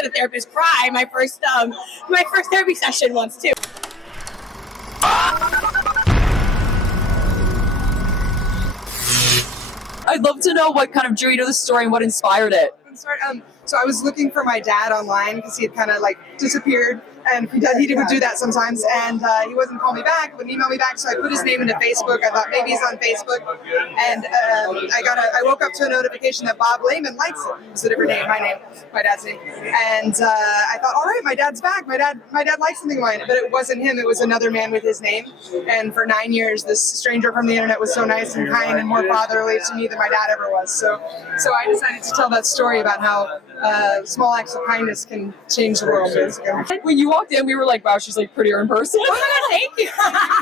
actually had a therapist cry my first therapy session once too. I'd love to know what kind of drew you to the story and what inspired it. So I was looking for my dad online because he had kind of like disappeared, and he would do that sometimes, and he wasn't calling me back, wouldn't email me back, so I put his name into Facebook. I thought maybe he's on Facebook, and I woke up to a notification that Bob Lehman Likes It. It's a different name, my dad's name, and I thought, all right, my dad's back. My dad likes something of mine, but it wasn't him. It was another man with his name, and for 9 years, this stranger from the internet was so nice and kind and more fatherly to me than my dad ever was. So I decided to tell that story about how small acts of kindness can change the world, basically. When you walked in, we were like, wow, she's like prettier in person. Oh my God, thank you.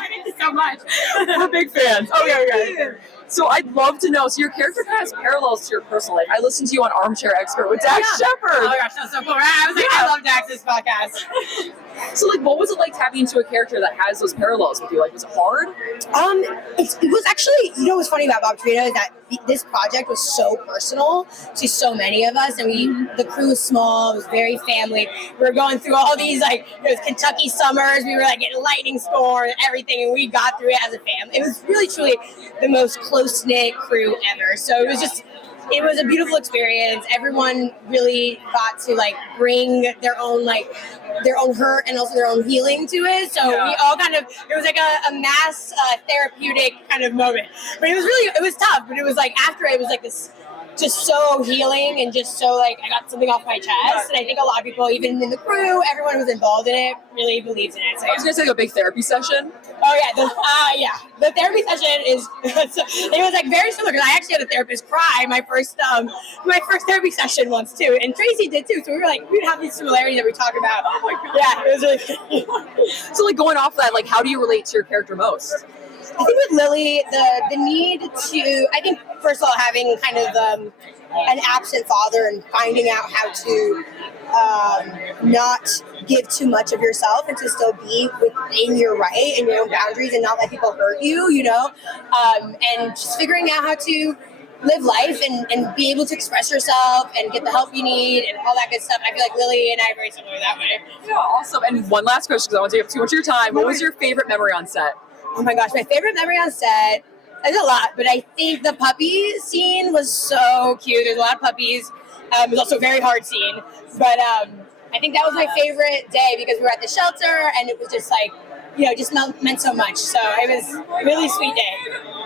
Thank you so much. We're big fans. Oh yeah. So I'd love to know, so your character kind of has parallels to your personal life. I listened to you on Armchair Expert with Dax Shepard. Oh my gosh, that's so cool. I was like, I love Dax's podcast. So like, what was it like tapping into a character that has those parallels with you? Like, was it hard? It was actually, you know what's funny about Bob Trevino is that this project was so personal to so many of us, and the crew was small, it was very family. We were going through all these, like, it was Kentucky summers, we were like getting a lightning storm and everything, and we got through it as a family. It was really, truly the most close-knit crew ever. So it was a beautiful experience. Everyone really got to like bring their own hurt and also their own healing to it. So we all it was like a mass therapeutic kind of moment. But it was tough. But it was like after it was like this, just so healing and just so like I got something off my chest. And I think a lot of people, even in the crew, everyone who was involved in it, really believes in it. So, I was gonna say like a big therapy session. Oh yeah, the therapy session is it was like very similar because I actually had a therapist cry my first therapy session once too, and Tracy did too. So we'd have these similarities that we talked about. Oh my God. Yeah, it was really funny. So like going off that, like how do you relate to your character most? I think with Lily, the need to, I think first of all having kind of an absent father and finding out how to not give too much of yourself and to still be within your right and your own boundaries and not let people hurt you, you know, and just figuring out how to live life and be able to express yourself and get the help you need and all that good stuff. I feel like Lily and I are very similar that way. Yeah, awesome. And one last question because I want to take up too much of your time. What was your favorite memory on set? Oh my gosh, my favorite memory on set, there's a lot, but I think the puppy scene was so cute. There's a lot of puppies. It was also a very hard scene, but I think that was my favorite day because we were at the shelter and it was just like, you know, just meant so much. So it was a really sweet day.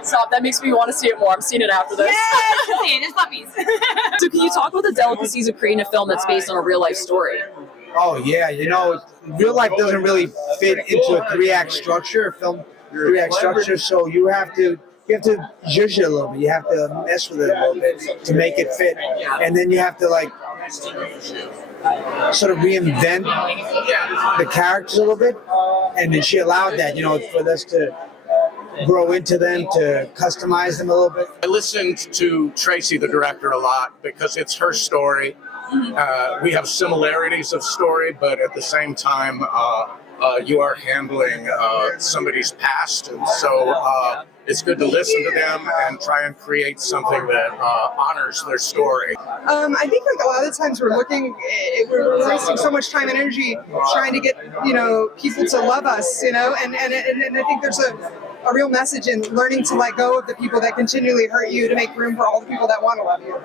Stop, that makes me want to see it more. I'm seeing it after this. Yeah, there's puppies. So can you talk about the delicacies of creating a film that's based on a real life story? Oh yeah, you know, real life doesn't really fit into a 3-act structure, a film 3-act structure, so you have to zhuzh it a little bit. You have to mess with it a little bit to make it fit, and then you have to like sort of reinvent the characters a little bit. And then she allowed that, you know, for us to grow into them, to customize them a little bit. I listened to Tracy, the director, a lot because it's her story. We have similarities of story, but at the same time, you are handling somebody's past, and so it's good to listen to them and try and create something that honors their story. I think like a lot of the times we're wasting so much time and energy trying to get, you know, people to love us, you know, and I think there's a real message in learning to let go of the people that continually hurt you to make room for all the people that want to love you.